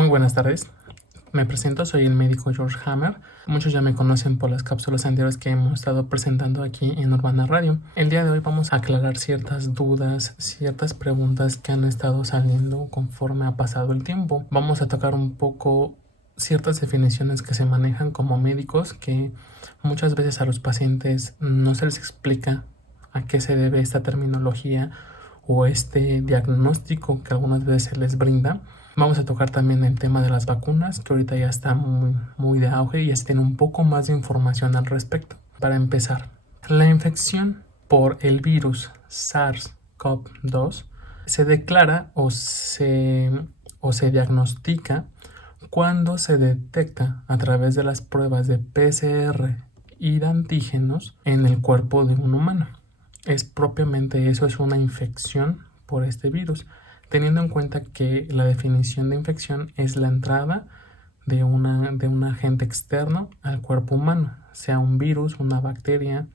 Muy buenas tardes. Me presento, soy el médico George Hammer. Muchos ya me conocen por las cápsulas anteriores que hemos estado presentando aquí en Urbana Radio. El día de hoy vamos a aclarar ciertas dudas, ciertas preguntas que han estado saliendo conforme ha pasado el tiempo. Vamos a tocar un poco ciertas definiciones que se manejan como médicos, que muchas veces a los pacientes no se les explica a qué se debe esta terminología o este diagnóstico que algunas veces se les brinda. Vamos a tocar también el tema de las vacunas, que ahorita ya está muy de auge y ya se tiene un poco más de información al respecto. Para empezar, la infección por el virus SARS-CoV-2 se declara o se diagnostica cuando se detecta a través de las pruebas de PCR y de antígenos en el cuerpo de un humano. Es propiamente eso, es una infección por este virus, teniendo en cuenta que la definición de infección es la entrada de un agente externo al cuerpo humano, sea un virus, una bacteria,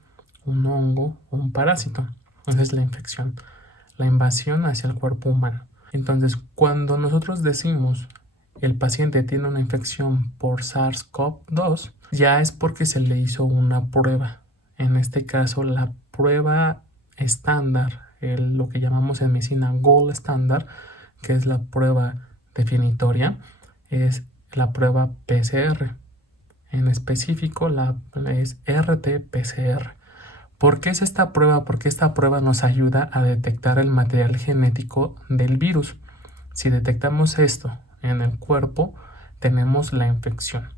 un hongo o un parásito. Esa es la infección, la invasión hacia el cuerpo humano. Entonces, cuando nosotros decimos el paciente tiene una infección por SARS-CoV-2, ya es porque se le hizo una prueba. En este caso, la prueba estándar, lo que llamamos en medicina gold standard, que es la prueba definitoria, es la prueba PCR. En específico, es RT-PCR. ¿Por qué es esta prueba? Porque esta prueba nos ayuda a detectar el material genético del virus. Si detectamos esto en el cuerpo, tenemos la infección.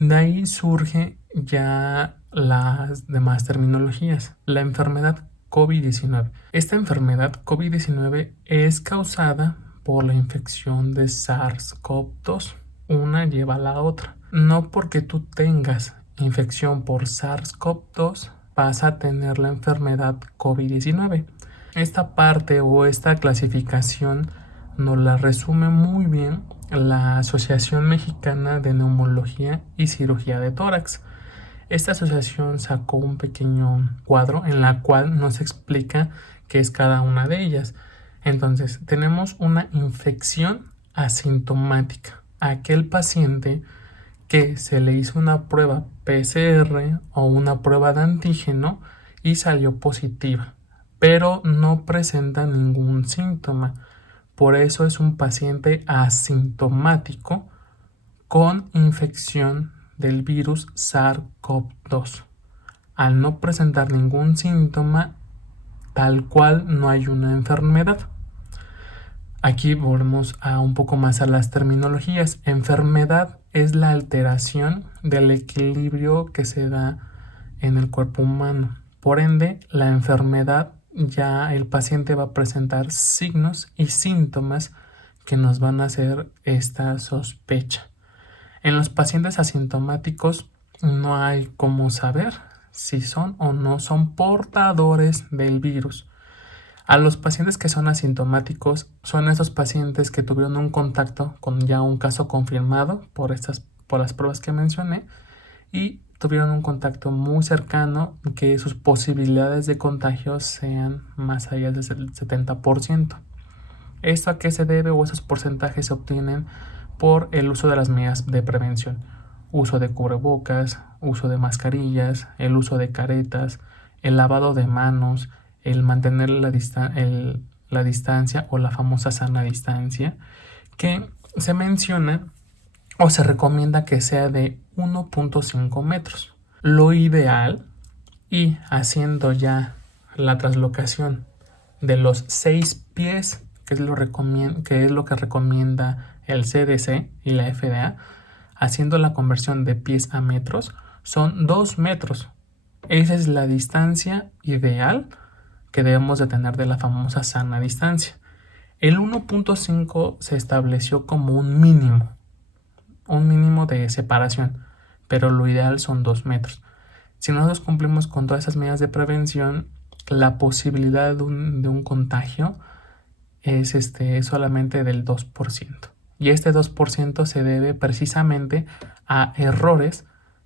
De ahí surge ya las demás terminologías. La enfermedad COVID-19. Esta enfermedad COVID-19 es causada por la infección de SARS-CoV-2. Una lleva a la otra. No porque tú tengas infección por SARS-CoV-2 vas a tener la enfermedad COVID-19. Esta parte o esta clasificación nos la resume muy bien la Asociación Mexicana de Neumología y Cirugía de Tórax. Esta asociación sacó un pequeño cuadro en la cual nos explica qué es cada una de ellas. Entonces, tenemos una infección asintomática. Aquel paciente que se le hizo una prueba PCR o una prueba de antígeno y salió positiva, pero no presenta ningún síntoma. Por eso es un paciente asintomático con infección del virus SARS-CoV-2. Al no presentar ningún síntoma, tal cual no hay una enfermedad. Aquí volvemos un poco más a las terminologías. Enfermedad es la alteración del equilibrio que se da en el cuerpo humano. Por ende, la enfermedad ya el paciente va a presentar signos y síntomas que nos van a hacer esta sospecha. En los pacientes asintomáticos no hay cómo saber si son o no son portadores del virus. A los pacientes que son asintomáticos son esos pacientes que tuvieron un contacto con ya un caso confirmado por las pruebas que mencioné y tuvieron un contacto muy cercano, que sus posibilidades de contagio sean más allá del 70%. ¿Esto a qué se debe o esos porcentajes se obtienen por el uso de las medidas de prevención? Uso de cubrebocas, uso de mascarillas, el uso de caretas, el lavado de manos, el mantener la distancia o la famosa sana distancia, que se menciona o se recomienda que sea de 1.5 metros. Lo ideal, y haciendo ya la translocación de los 6 pies, que es lo que recomienda el CDC y la FDA, haciendo la conversión de pies a metros, son 2 metros. Esa es la distancia ideal que debemos de tener de la famosa sana distancia. El 1.5 se estableció como un mínimo de separación, pero lo ideal son 2 metros. Si nosotros cumplimos con todas esas medidas de prevención, la posibilidad de un contagio es solamente del 2%. Y este 2% se debe precisamente a errores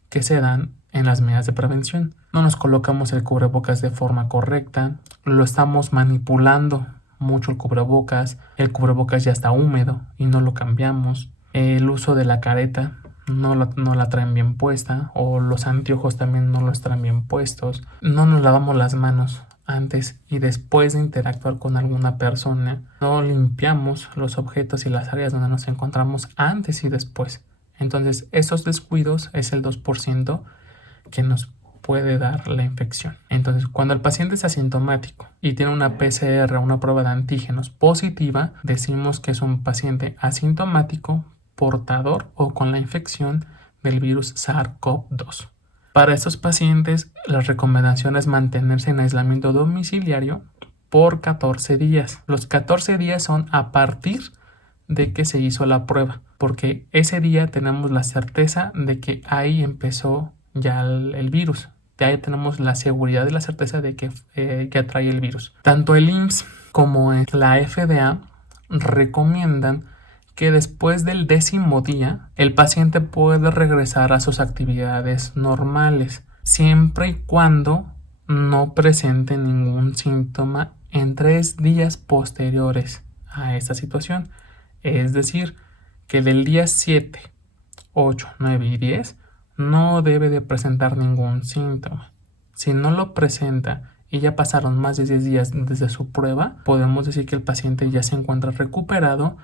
que se dan en las medidas de prevención. No nos colocamos el cubrebocas de forma correcta, lo estamos manipulando mucho el cubrebocas ya está húmedo y no lo cambiamos. El uso de la careta no la traen bien puesta, o los anteojos también no los traen bien puestos. No nos lavamos las manos antes y después de interactuar con alguna persona. No limpiamos los objetos y las áreas donde nos encontramos antes y después. Entonces, esos descuidos es el 2% que nos puede dar la infección. Entonces, cuando el paciente es asintomático y tiene una PCR, una prueba de antígenos positiva, decimos que es un paciente asintomático, portador o con la infección del virus SARS-CoV-2. Para estos pacientes, la recomendación es mantenerse en aislamiento domiciliario por 14 días. Los 14 días son a partir de que se hizo la prueba, porque ese día tenemos la certeza de que ahí empezó ya el virus. De ahí tenemos la seguridad y la certeza de que ya trae el virus. Tanto el IMSS como la FDA recomiendan que después del 10º día el paciente puede regresar a sus actividades normales, siempre y cuando no presente ningún síntoma en 3 días posteriores a esta situación. Es decir, que del día 7, 8, 9 y 10 no debe de presentar ningún síntoma. Si no lo presenta y ya pasaron más de 10 días desde su prueba, podemos decir que el paciente ya se encuentra recuperado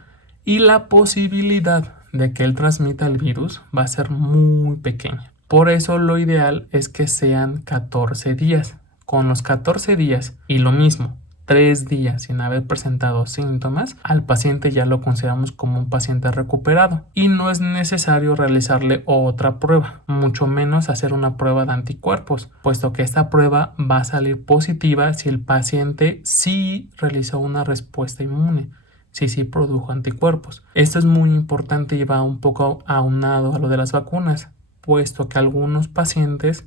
y la posibilidad de que él transmita el virus va a ser muy pequeña. Por eso lo ideal es que sean 14 días. Con los 14 días y lo mismo, 3 días sin haber presentado síntomas, al paciente ya lo consideramos como un paciente recuperado y no es necesario realizarle otra prueba, mucho menos hacer una prueba de anticuerpos, puesto que esta prueba va a salir positiva si el paciente sí realizó una respuesta inmune, si sí produjo anticuerpos. Esto es muy importante y va un poco aunado a lo de las vacunas, puesto que a algunos pacientes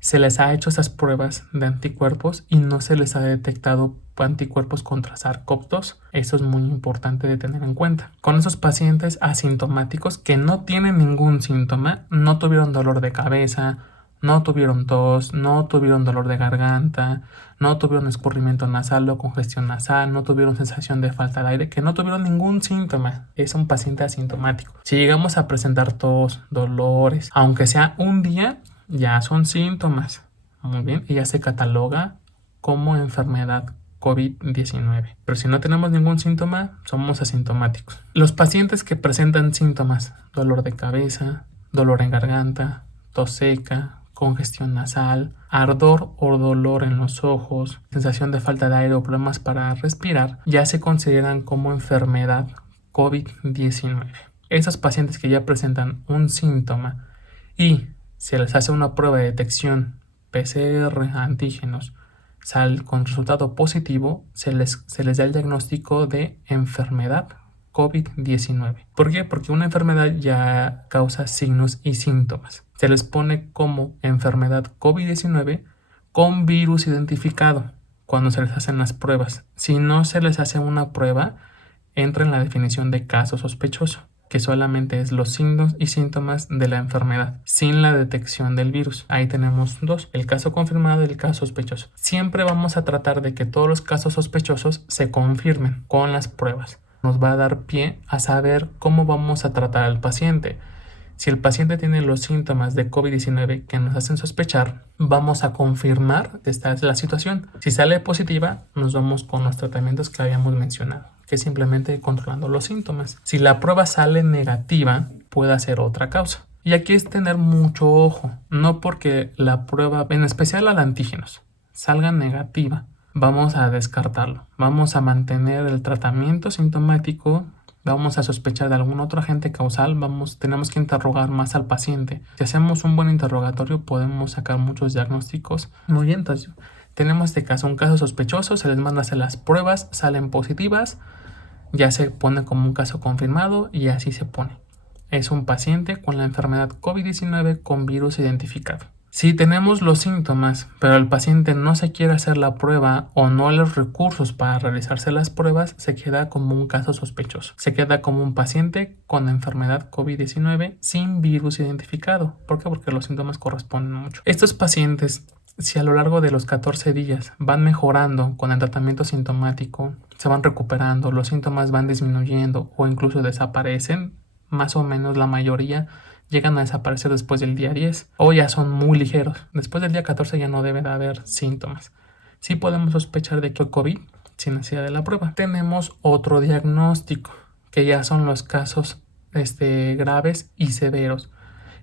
se les ha hecho esas pruebas de anticuerpos y no se les ha detectado anticuerpos contra SARS-CoV-2. Eso es muy importante de tener en cuenta. Con esos pacientes asintomáticos que no tienen ningún síntoma, no tuvieron dolor de cabeza, no tuvieron tos, no tuvieron dolor de garganta, no tuvieron escurrimiento nasal o congestión nasal, no tuvieron sensación de falta de aire, que no tuvieron ningún síntoma, es un paciente asintomático. Si llegamos a presentar tos, dolores, aunque sea un día, ya son síntomas. Muy bien, y ya se cataloga como enfermedad COVID-19. Pero si no tenemos ningún síntoma, somos asintomáticos. Los pacientes que presentan síntomas, dolor de cabeza, dolor en garganta, tos seca, congestión nasal, ardor o dolor en los ojos, sensación de falta de aire o problemas para respirar, ya se consideran como enfermedad COVID-19. Esos pacientes que ya presentan un síntoma y se les hace una prueba de detección PCR, antígenos, sale con resultado positivo, se les da el diagnóstico de enfermedad COVID-19. ¿Por qué? Porque una enfermedad ya causa signos y síntomas. Se les pone como enfermedad COVID-19 con virus identificado cuando se les hacen las pruebas. Si no se les hace una prueba, entra en la definición de caso sospechoso, que solamente es los signos y síntomas de la enfermedad, sin la detección del virus. Ahí tenemos dos, el caso confirmado y el caso sospechoso. Siempre vamos a tratar de que todos los casos sospechosos se confirmen con las pruebas. Nos va a dar pie a saber cómo vamos a tratar al paciente. Si el paciente tiene los síntomas de COVID-19 que nos hacen sospechar, vamos a confirmar que esta es la situación. Si sale positiva, nos vamos con los tratamientos que habíamos mencionado, que es simplemente controlando los síntomas. Si la prueba sale negativa, puede ser otra causa. Y aquí es tener mucho ojo, no porque la prueba, en especial al antígenos, salga negativa, vamos a descartarlo. Vamos a mantener el tratamiento sintomático, vamos a sospechar de algún otro agente causal, tenemos que interrogar más al paciente. Si hacemos un buen interrogatorio, podemos sacar muchos diagnósticos. Muy bien, entonces tenemos este caso, un caso sospechoso, se les manda a hacer las pruebas, salen positivas, ya se pone como un caso confirmado y así se pone. Es un paciente con la enfermedad COVID-19 con virus identificado. Si tenemos los síntomas, pero el paciente no se quiere hacer la prueba o no hay los recursos para realizarse las pruebas, se queda como un caso sospechoso. Se queda como un paciente con enfermedad COVID-19 sin virus identificado. ¿Por qué? Porque los síntomas corresponden mucho. Estos pacientes, si a lo largo de los 14 días van mejorando con el tratamiento sintomático, se van recuperando, los síntomas van disminuyendo o incluso desaparecen, más o menos la mayoría llegan a desaparecer después del día 10 o ya son muy ligeros. Después del día 14 ya no debe de haber síntomas. Sí podemos sospechar de que fue COVID sin necesidad de la prueba. Tenemos otro diagnóstico, que ya son los casos graves y severos,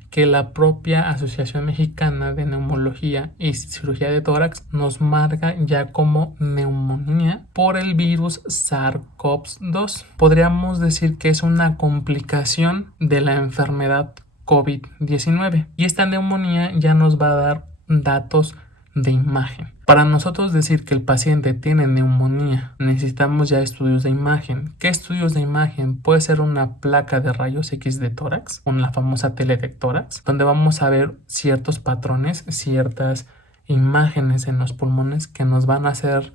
que la propia Asociación Mexicana de Neumología y Cirugía de Tórax nos marca ya como neumonía por el virus SARS-CoV-2. Podríamos decir que es una complicación de la enfermedad COVID-19 y esta neumonía ya nos va a dar datos de imagen. Para nosotros decir que el paciente tiene neumonía, necesitamos ya estudios de imagen. ¿Qué estudios de imagen? Puede ser una placa de rayos X de tórax, con la famosa tele de tórax, donde vamos a ver ciertos patrones, ciertas imágenes en los pulmones que nos van a hacer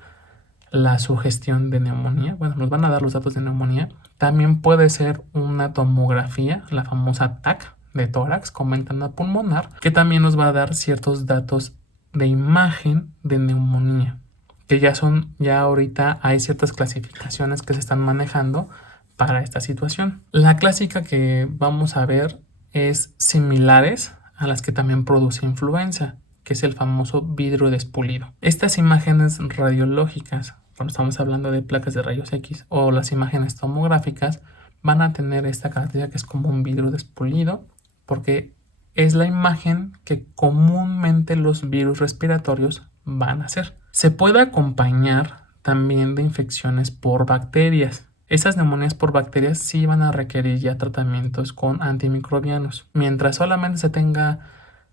la sugestión de neumonía. Bueno, nos van a dar los datos de neumonía. También puede ser una tomografía, la famosa TAC de tórax con ventana pulmonar, que también nos va a dar ciertos datos de imagen de neumonía, que ya ahorita hay ciertas clasificaciones que se están manejando para esta situación. La clásica que vamos a ver es similares a las que también produce influenza, que es el famoso vidrio despulido. Estas imágenes radiológicas, cuando estamos hablando de placas de rayos X o las imágenes tomográficas, van a tener esta característica que es como un vidrio despulido, porque es la imagen que comúnmente los virus respiratorios van a hacer. Se puede acompañar también de infecciones por bacterias. Esas neumonías por bacterias sí van a requerir ya tratamientos con antimicrobianos. Mientras solamente se tenga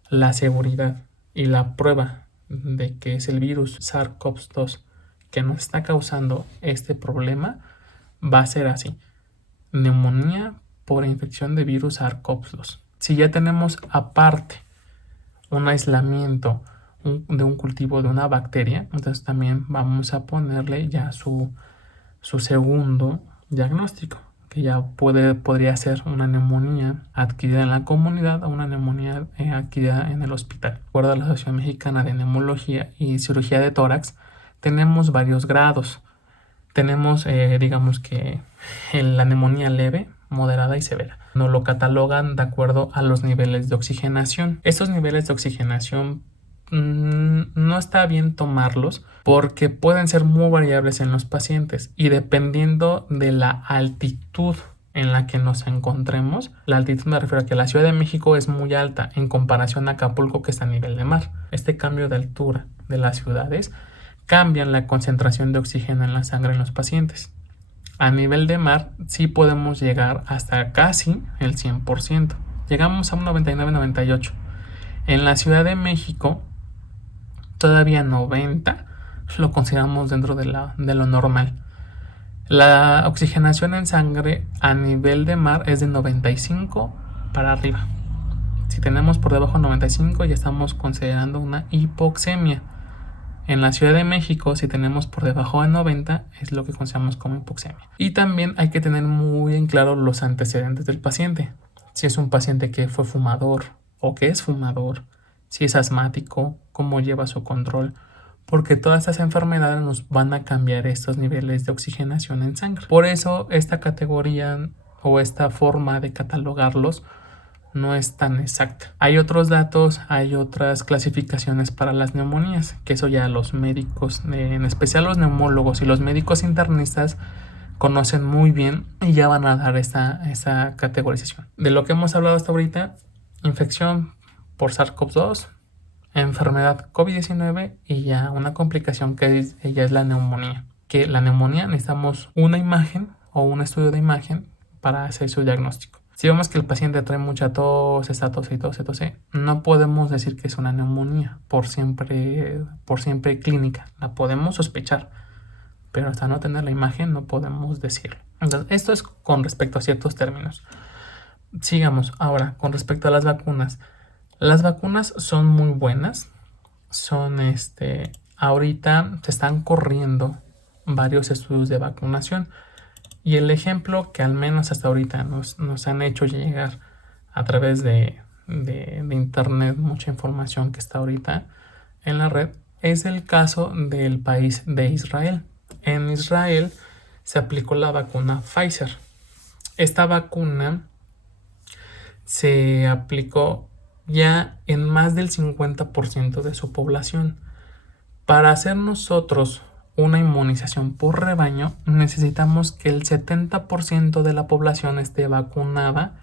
la seguridad y la prueba de que es el virus SARS-CoV-2 que nos está causando este problema, va a ser así: neumonía por infección de virus SARS-CoV-2. Si ya tenemos aparte un aislamiento de un cultivo de una bacteria, entonces también vamos a ponerle ya su segundo diagnóstico, que ya podría ser una neumonía adquirida en la comunidad o una neumonía adquirida en el hospital. De acuerdo a la Asociación Mexicana de Neumología y Cirugía de Tórax, tenemos varios grados. Tenemos, digamos que la neumonía leve, moderada y severa. Nos lo catalogan de acuerdo a los niveles de oxigenación. Estos niveles de oxigenación no está bien tomarlos porque pueden ser muy variables en los pacientes y dependiendo de la altitud en la que nos encontremos. La altitud me refiero a que la Ciudad de México es muy alta en comparación a Acapulco, que está a nivel de mar. Este cambio de altura de las ciudades cambian la concentración de oxígeno en la sangre en los pacientes. A nivel de mar sí podemos llegar hasta casi el 100%. Llegamos a un 99-98. En la Ciudad de México todavía 90 lo consideramos dentro de lo normal. La oxigenación en sangre a nivel de mar es de 95 para arriba. Si tenemos por debajo de 95 ya estamos considerando una hipoxemia. En la Ciudad de México, si tenemos por debajo de 90, es lo que consideramos como hipoxemia. Y también hay que tener muy en claro los antecedentes del paciente. Si es un paciente que fue fumador o que es fumador, si es asmático, cómo lleva su control, porque todas estas enfermedades nos van a cambiar estos niveles de oxigenación en sangre. Por eso esta categoría o esta forma de catalogarlos no es tan exacta. Hay otros datos, hay otras clasificaciones para las neumonías, que eso ya los médicos, en especial los neumólogos y los médicos internistas, conocen muy bien y ya van a dar esa categorización. De lo que hemos hablado hasta ahorita: infección por SARS-CoV-2, enfermedad COVID-19 y ya una complicación que ya es la neumonía. Que la neumonía necesitamos una imagen o un estudio de imagen para hacer su diagnóstico. Si vemos que el paciente trae mucha tos, está tose, no podemos decir que es una neumonía por siempre clínica. La podemos sospechar, pero hasta no tener la imagen no podemos decirlo. Entonces, esto es con respecto a ciertos términos. Sigamos ahora con respecto a las vacunas. Las vacunas son muy buenas. Ahorita se están corriendo varios estudios de vacunación. Y el ejemplo que al menos hasta ahorita nos han hecho llegar a través de internet, mucha información que está ahorita en la red, es el caso del país de Israel. En Israel se aplicó la vacuna Pfizer. Esta vacuna se aplicó ya en más del 50% de su población. Para hacer nosotros una inmunización por rebaño, necesitamos que el 70% de la población esté vacunada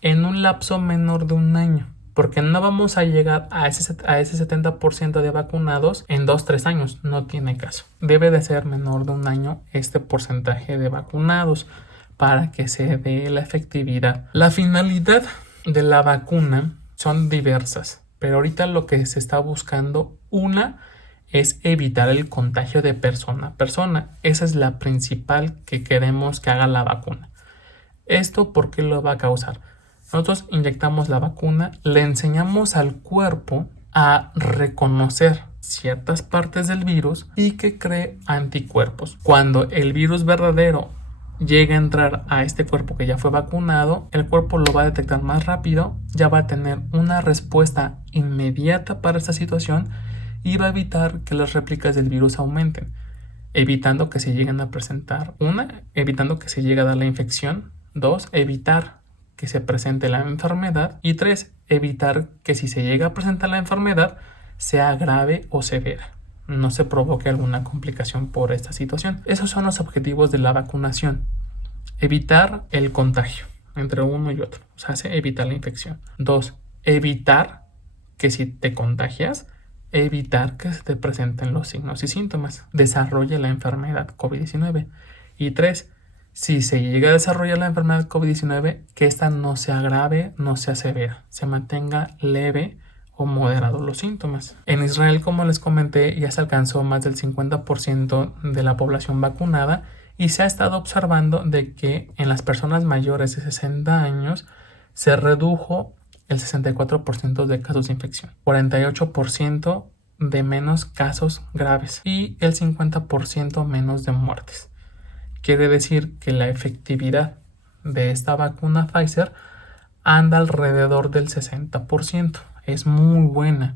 en un lapso menor de un año, porque no vamos a llegar a ese 70% de vacunados en 2-3 años, no tiene caso. Debe de ser menor de un año este porcentaje de vacunados para que se dé la efectividad. La finalidad de la vacuna son diversas, pero ahorita lo que se está buscando, una, es evitar el contagio de persona a persona. Esa es la principal que queremos que haga la vacuna. ¿Esto por qué lo va a causar? Nosotros inyectamos la vacuna, le enseñamos al cuerpo a reconocer ciertas partes del virus y que cree anticuerpos. Cuando el virus verdadero llega a entrar a este cuerpo que ya fue vacunado, el cuerpo lo va a detectar más rápido, ya va a tener una respuesta inmediata para esta situación y va a evitar que las réplicas del virus aumenten, evitando que se lleguen a presentar, evitando que se llegue a dar la infección, 2, evitar que se presente la enfermedad y 3, evitar que si se llega a presentar la enfermedad sea grave o severa, no se provoque alguna complicación por esta situación. Esos son los objetivos de la vacunación: evitar el contagio entre uno y otro, o sea, evitar la infección. 2, evitar que si te contagias, evitar que se te presenten los signos y síntomas, desarrolle la enfermedad COVID-19. Y 3, si se llega a desarrollar la enfermedad COVID-19, que esta no sea grave, no sea severa, se mantenga leve o moderado los síntomas. En Israel, como les comenté, ya se alcanzó más del 50% de la población vacunada y se ha estado observando de que en las personas mayores de 60 años se redujo el 64% de casos de infección, 48% de menos casos graves y el 50% menos de muertes. Quiere decir que la efectividad de esta vacuna Pfizer anda alrededor del 60%. Es muy buena.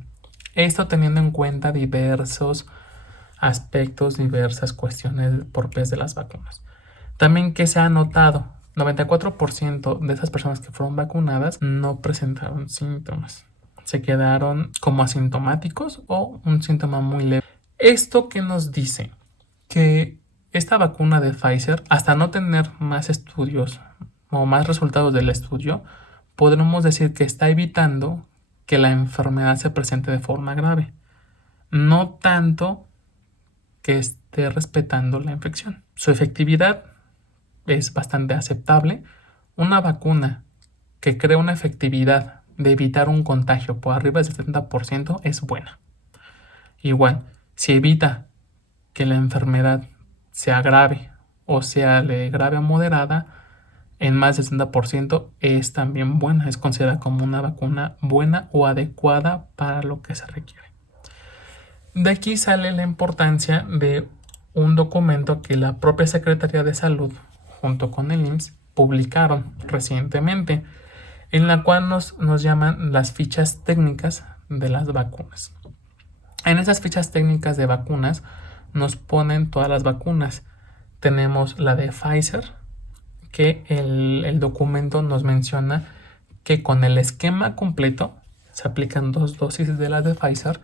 Esto teniendo en cuenta diversos aspectos, diversas cuestiones propias de las vacunas. También que se ha notado, 94% de esas personas que fueron vacunadas no presentaron síntomas. Se quedaron como asintomáticos o un síntoma muy leve. ¿Esto qué nos dice? Que esta vacuna de Pfizer, hasta no tener más estudios o más resultados del estudio, podremos decir que está evitando que la enfermedad se presente de forma grave, no tanto que esté respetando la infección. Su efectividad es bastante aceptable. Una vacuna que crea una efectividad de evitar un contagio por arriba del 70% es buena. Igual, si evita que la enfermedad sea grave o sea de grave a moderada, en más del 60% es también buena. Es considerada como una vacuna buena o adecuada para lo que se requiere. De aquí sale la importancia de un documento que la propia Secretaría de Salud junto con el IMSS publicaron recientemente, en la cual nos llaman las fichas técnicas de las vacunas. En esas fichas técnicas de vacunas nos ponen todas las vacunas. Tenemos la de Pfizer, que el documento nos menciona que con el esquema completo, se aplican 2 dosis de la de Pfizer,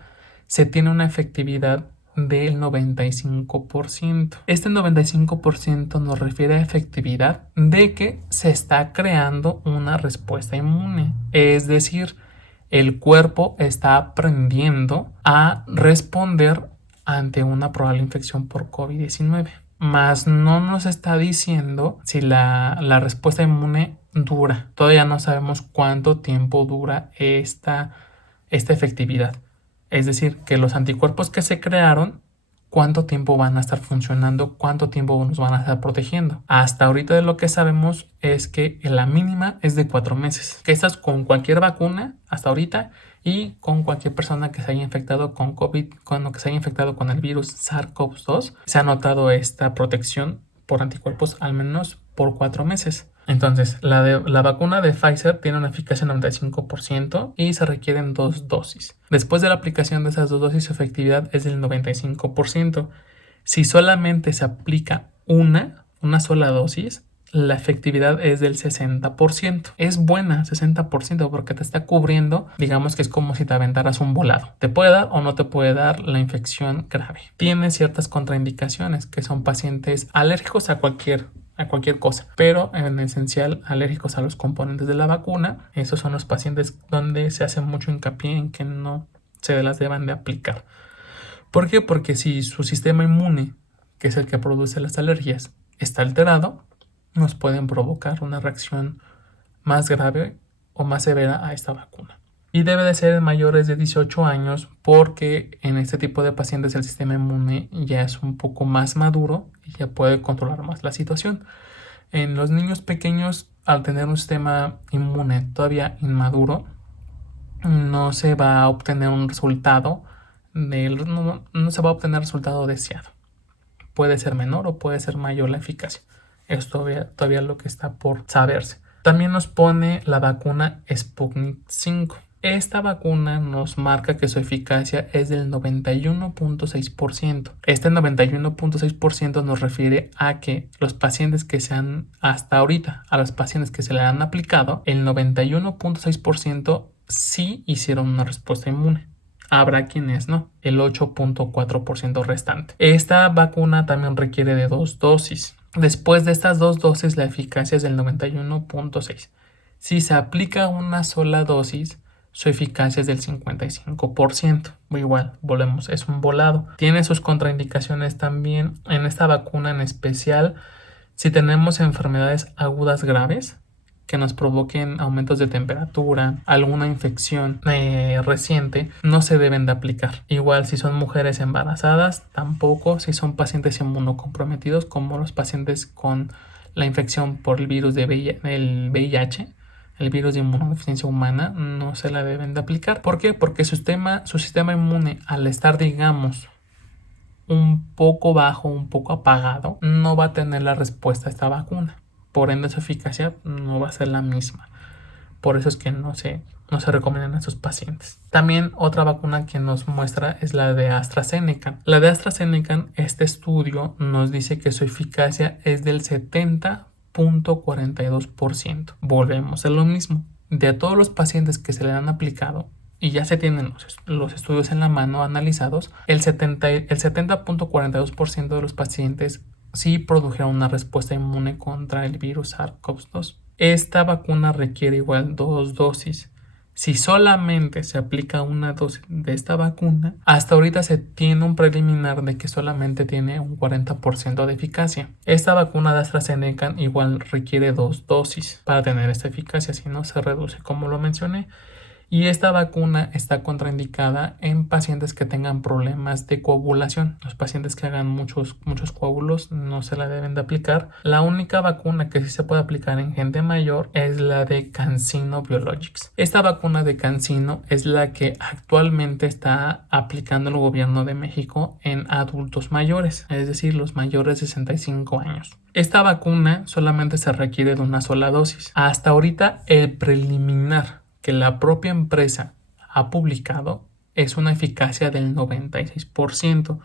se tiene una efectividad del 95%. Este 95% nos refiere a efectividad de que se está creando una respuesta inmune. Es decir, el cuerpo está aprendiendo a responder ante una probable infección por COVID-19. Mas no nos está diciendo si la respuesta inmune dura. Todavía no sabemos cuánto tiempo dura esta efectividad. Es decir, que los anticuerpos que se crearon, cuánto tiempo van a estar funcionando, cuánto tiempo nos van a estar protegiendo. Hasta ahorita de lo que sabemos es que la mínima es de 4 meses. Que estás con cualquier vacuna hasta ahorita y con cualquier persona que se haya infectado con COVID, que se haya infectado con el virus SARS-CoV-2, se ha notado esta protección por anticuerpos al menos por 4 meses. Entonces, la vacuna de Pfizer tiene una eficacia del 95% y se requieren 2 dosis. Después de la aplicación de esas 2 dosis, su efectividad es del 95%. Si solamente se aplica una sola dosis, la efectividad es del 60%. Es buena, 60%, porque te está cubriendo, digamos que es como si te aventaras un volado. Te puede dar o no te puede dar la infección grave. Tiene ciertas contraindicaciones, que son pacientes alérgicos a cualquier cosa, pero en esencial alérgicos a los componentes de la vacuna. Esos son los pacientes donde se hace mucho hincapié en que no se las deban de aplicar. ¿Por qué? Porque si su sistema inmune, que es el que produce las alergias, está alterado, nos pueden provocar una reacción más grave o más severa a esta vacuna. Y debe de ser en mayores de 18 años, porque en este tipo de pacientes el sistema inmune ya es un poco más maduro y ya puede controlar más la situación. En los niños pequeños, al tener un sistema inmune todavía inmaduro, no se va a obtener un resultado no se va a obtener resultado deseado. Puede ser menor o puede ser mayor la eficacia. Es todavía lo que está por saberse. También nos pone la vacuna Sputnik 5. Esta vacuna nos marca que su eficacia es del 91.6%. Este 91.6% nos refiere a que los pacientes que se han, hasta ahorita, a los pacientes que se le han aplicado, el 91.6% sí hicieron una respuesta inmune. Habrá quienes no, el 8.4% restante. Esta vacuna también requiere de 2 dosis. Después de estas 2 dosis, la eficacia es del 91.6%. Si se aplica una sola dosis, su eficacia es del 55%. Igual, volvemos, es un volado. Tiene sus contraindicaciones también en esta vacuna en especial. Si tenemos enfermedades agudas graves que nos provoquen aumentos de temperatura, alguna infección reciente, no se deben de aplicar. Igual si son mujeres embarazadas, tampoco. Si son pacientes inmunocomprometidos, como los pacientes con la infección por el virus de VIH, el virus de inmunodeficiencia humana, no se la deben de aplicar. ¿Por qué? Porque su sistema inmune, al estar, digamos, un poco bajo, un poco apagado, no va a tener la respuesta a esta vacuna. Por ende, su eficacia no va a ser la misma. Por eso es que no se recomiendan a estos pacientes. También otra vacuna que nos muestra es la de AstraZeneca. La de AstraZeneca, este estudio nos dice que su eficacia es del 70.42%. Volvemos a lo mismo. De todos los pacientes que se le han aplicado, y ya se tienen los estudios en la mano analizados, el 70.42% de los pacientes sí produjeron una respuesta inmune contra el virus SARS-CoV-2. Esta vacuna requiere igual 2 dosis. Si solamente se aplica una dosis de esta vacuna, hasta ahorita se tiene un preliminar de que solamente tiene un 40% de eficacia. Esta vacuna de AstraZeneca igual requiere 2 dosis para tener esta eficacia, si no se reduce, como lo mencioné. Y esta vacuna está contraindicada en pacientes que tengan problemas de coagulación. Los pacientes que hagan muchos coágulos no se la deben de aplicar. La única vacuna que sí se puede aplicar en gente mayor es la de CanSino Biologics. Esta vacuna de CanSino es la que actualmente está aplicando el gobierno de México en adultos mayores, es decir, los mayores de 65 años. Esta vacuna solamente se requiere de una sola dosis. Hasta ahorita el preliminar que la propia empresa ha publicado es una eficacia del 96%.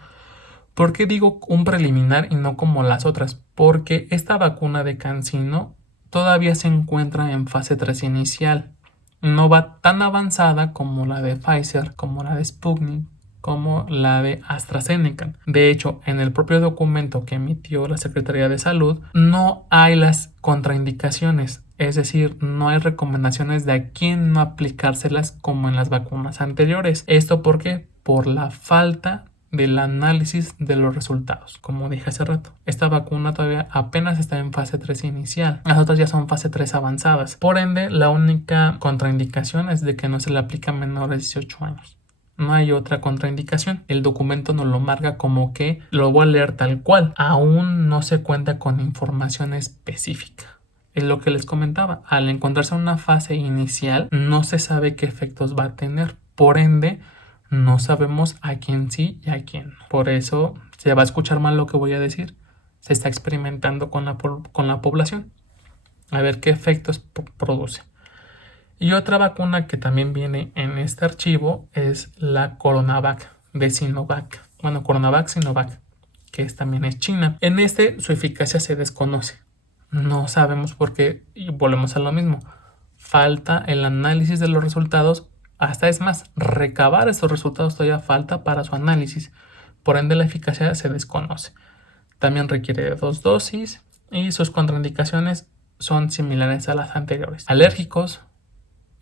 ¿Por qué digo un preliminar y no como las otras? Porque esta vacuna de CanSino todavía se encuentra en fase 3 inicial. No va tan avanzada como la de Pfizer, como la de Sputnik, como la de AstraZeneca. De hecho, en el propio documento que emitió la Secretaría de Salud, no hay las contraindicaciones. Es decir, no hay recomendaciones de a quién no aplicárselas como en las vacunas anteriores. ¿Esto por qué? Por la falta del análisis de los resultados. Como dije hace rato, esta vacuna todavía apenas está en fase 3 inicial. Las otras ya son fase 3 avanzadas. Por ende, la única contraindicación es de que no se le aplica a menores de 18 años. No hay otra contraindicación. El documento nos lo marca como que, lo voy a leer tal cual, aún no se cuenta con información específica. Es lo que les comentaba, al encontrarse en una fase inicial no se sabe qué efectos va a tener, por ende no sabemos a quién sí y a quién no. Por eso se va a escuchar mal lo que voy a decir, se está experimentando con la población, a ver qué efectos produce. Y otra vacuna que también viene en este archivo es la Coronavac de Sinovac. Bueno, Coronavac Sinovac, que también es China. En su eficacia se desconoce. No sabemos por qué y volvemos a lo mismo. Falta el análisis de los resultados, hasta es más, recabar estos resultados todavía falta para su análisis. Por ende, la eficacia se desconoce. También requiere de 2 dosis y sus contraindicaciones son similares a las anteriores. Alérgicos,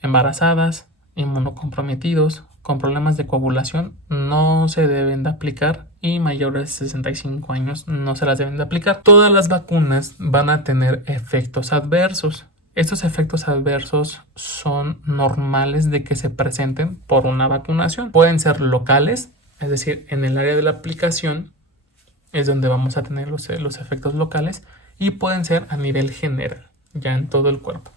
embarazadas, inmunocomprometidos, con problemas de coagulación no se deben de aplicar y mayores de 65 años no se las deben de aplicar. Todas las vacunas van a tener efectos adversos. Estos efectos adversos son normales de que se presenten por una vacunación. Pueden ser locales, es decir, en el área de la aplicación es donde vamos a tener los efectos locales, y pueden ser a nivel general, ya en todo el cuerpo.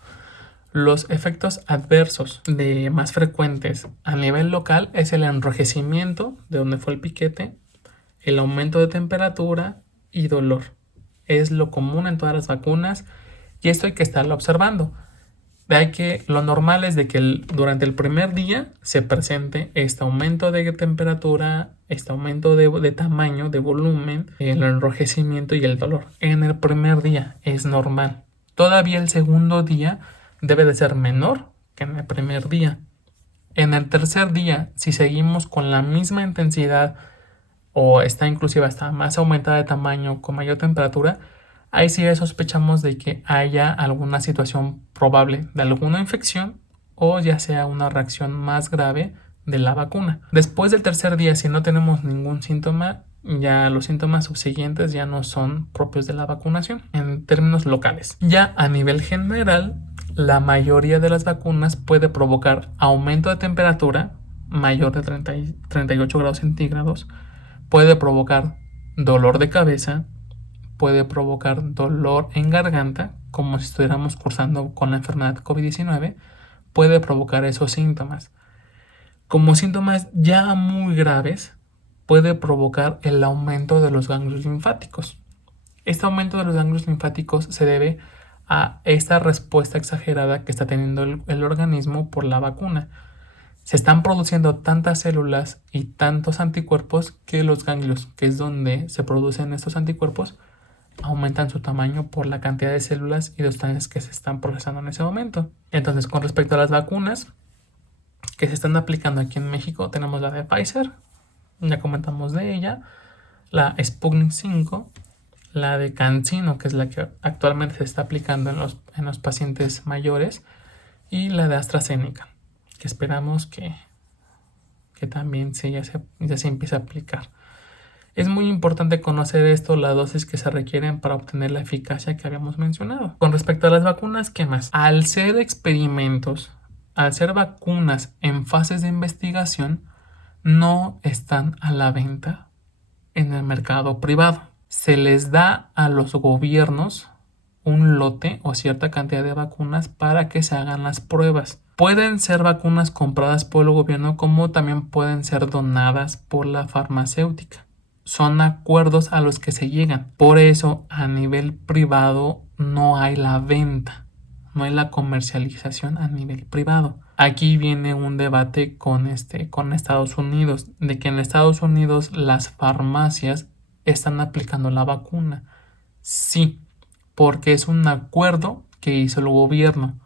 Los efectos adversos de más frecuentes a nivel local es el enrojecimiento de donde fue el piquete, el aumento de temperatura y dolor. Es lo común en todas las vacunas y esto hay que estarlo observando. De ahí que lo normal es de que durante el primer día se presente este aumento de temperatura, este aumento de tamaño, de volumen, el enrojecimiento y el dolor. En el primer día es normal. Todavía el segundo día debe de ser menor que en el primer día. En el tercer día, si seguimos con la misma intensidad o está inclusive hasta más aumentada de tamaño con mayor temperatura, ahí sí sospechamos de que haya alguna situación probable de alguna infección o ya sea una reacción más grave de la vacuna. Después del tercer día, si no tenemos ningún síntoma, ya los síntomas subsiguientes ya no son propios de la vacunación en términos locales. Ya a nivel general, la mayoría de las vacunas puede provocar aumento de temperatura mayor de 38 grados centígrados, puede provocar dolor de cabeza, puede provocar dolor en garganta, como si estuviéramos cursando con la enfermedad COVID-19, puede provocar esos síntomas. Como síntomas ya muy graves, puede provocar el aumento de los ganglios linfáticos. Este aumento de los ganglios linfáticos se debe a esta respuesta exagerada que está teniendo el organismo por la vacuna. Se están produciendo tantas células y tantos anticuerpos que los ganglios, que es donde se producen estos anticuerpos, aumentan su tamaño por la cantidad de células y de sustancias que se están procesando en ese momento. Entonces, con respecto a las vacunas que se están aplicando aquí en México, tenemos la de Pfizer, ya comentamos de ella, la Sputnik 5, la de CanSino, que es la que actualmente se está aplicando en los pacientes mayores, y la de AstraZeneca, que esperamos que también ya se empiece a aplicar. Es muy importante conocer esto, las dosis que se requieren para obtener la eficacia que habíamos mencionado. Con respecto a las vacunas, ¿qué más? Al ser experimentos, al ser vacunas en fases de investigación, no están a la venta en el mercado privado. Se les da a los gobiernos un lote o cierta cantidad de vacunas para que se hagan las pruebas. Pueden ser vacunas compradas por el gobierno, como también pueden ser donadas por la farmacéutica. Son acuerdos a los que se llegan. Por eso, a nivel privado no hay la venta, no hay la comercialización a nivel privado. Aquí viene un debate con Estados Unidos, de que en Estados Unidos las farmacias están aplicando la vacuna. Sí, porque es un acuerdo que hizo el gobierno.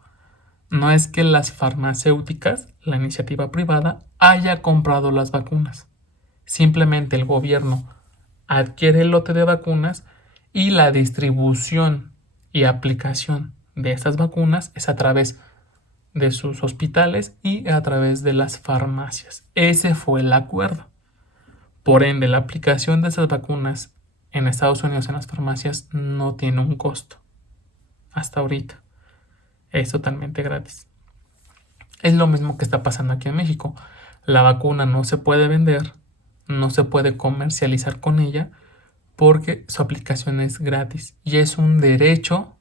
No es que las farmacéuticas, la iniciativa privada, haya comprado las vacunas. Simplemente el gobierno adquiere el lote de vacunas y la distribución y aplicación de estas vacunas es a través de sus hospitales y a través de las farmacias. Ese fue el acuerdo. Por ende, la aplicación de estas vacunas en Estados Unidos en las farmacias no tiene un costo. Hasta ahorita. Es totalmente gratis. Es lo mismo que está pasando aquí en México. La vacuna no se puede vender, no se puede comercializar con ella porque su aplicación es gratis y es un derecho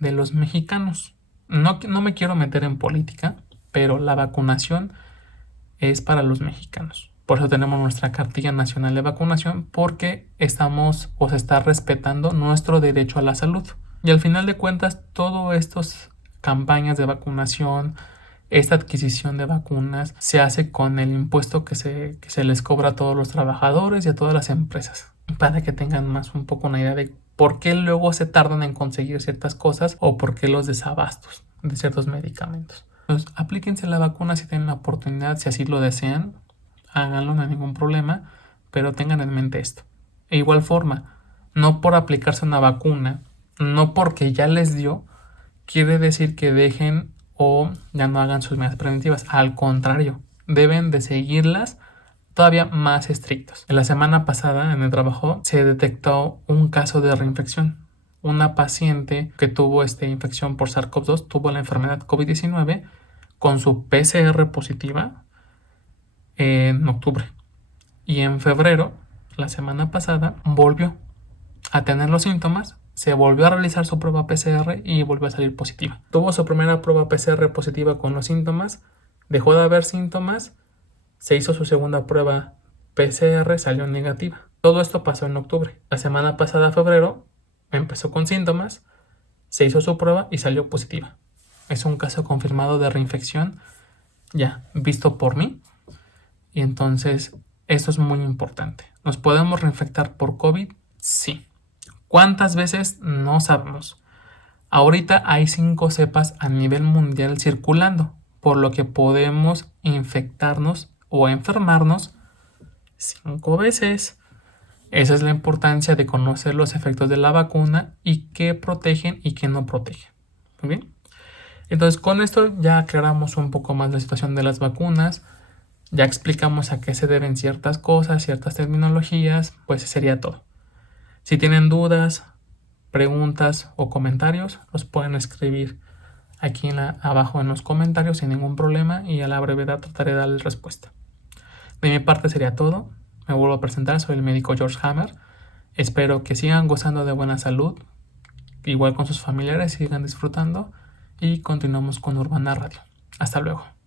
de los mexicanos. No me quiero meter en política, pero la vacunación es para los mexicanos. Por eso tenemos nuestra cartilla nacional de vacunación, porque estamos o se está respetando nuestro derecho a la salud. Y al final de cuentas, todas estas campañas de vacunación, esta adquisición de vacunas, se hace con el impuesto que se les cobra a todos los trabajadores y a todas las empresas, para que tengan un poco una idea de por qué luego se tardan en conseguir ciertas cosas o por qué los desabastos de ciertos medicamentos. Entonces, aplíquense la vacuna si tienen la oportunidad, si así lo desean, háganlo, no hay ningún problema, pero tengan en mente esto. De igual forma, no por aplicarse una vacuna, no porque ya les dio, quiere decir que dejen o ya no hagan sus medidas preventivas. Al contrario, deben de seguirlas todavía más estrictos. En la semana pasada en el trabajo se detectó un caso de reinfección. Una paciente que tuvo infección por SARS-CoV-2 tuvo la enfermedad COVID-19 con su PCR positiva en octubre. Y en febrero, la semana pasada, volvió a tener los síntomas, se volvió a realizar su prueba PCR y volvió a salir positiva. Tuvo su primera prueba PCR positiva con los síntomas, dejó de haber síntomas, se hizo su segunda prueba PCR, salió negativa. Todo esto pasó en octubre. La semana pasada, febrero, empezó con síntomas, se hizo su prueba y salió positiva. Es un caso confirmado de reinfección, ya visto por mí. Y entonces, esto es muy importante. ¿Nos podemos reinfectar por COVID? Sí. ¿Cuántas veces? No sabemos. Ahorita hay 5 cepas a nivel mundial circulando, por lo que podemos infectarnos o enfermarnos 5 veces. Esa es la importancia de conocer los efectos de la vacuna y qué protegen y qué no protegen. Muy bien. Entonces, con esto ya aclaramos un poco más la situación de las vacunas. Ya explicamos a qué se deben ciertas cosas, ciertas terminologías, pues sería todo. Si tienen dudas, preguntas o comentarios, los pueden escribir aquí abajo en los comentarios sin ningún problema y a la brevedad trataré de darles respuesta. De mi parte sería todo. Me vuelvo a presentar, soy el médico George Hammer. Espero que sigan gozando de buena salud, igual con sus familiares, sigan disfrutando y continuamos con Urbana Radio. Hasta luego.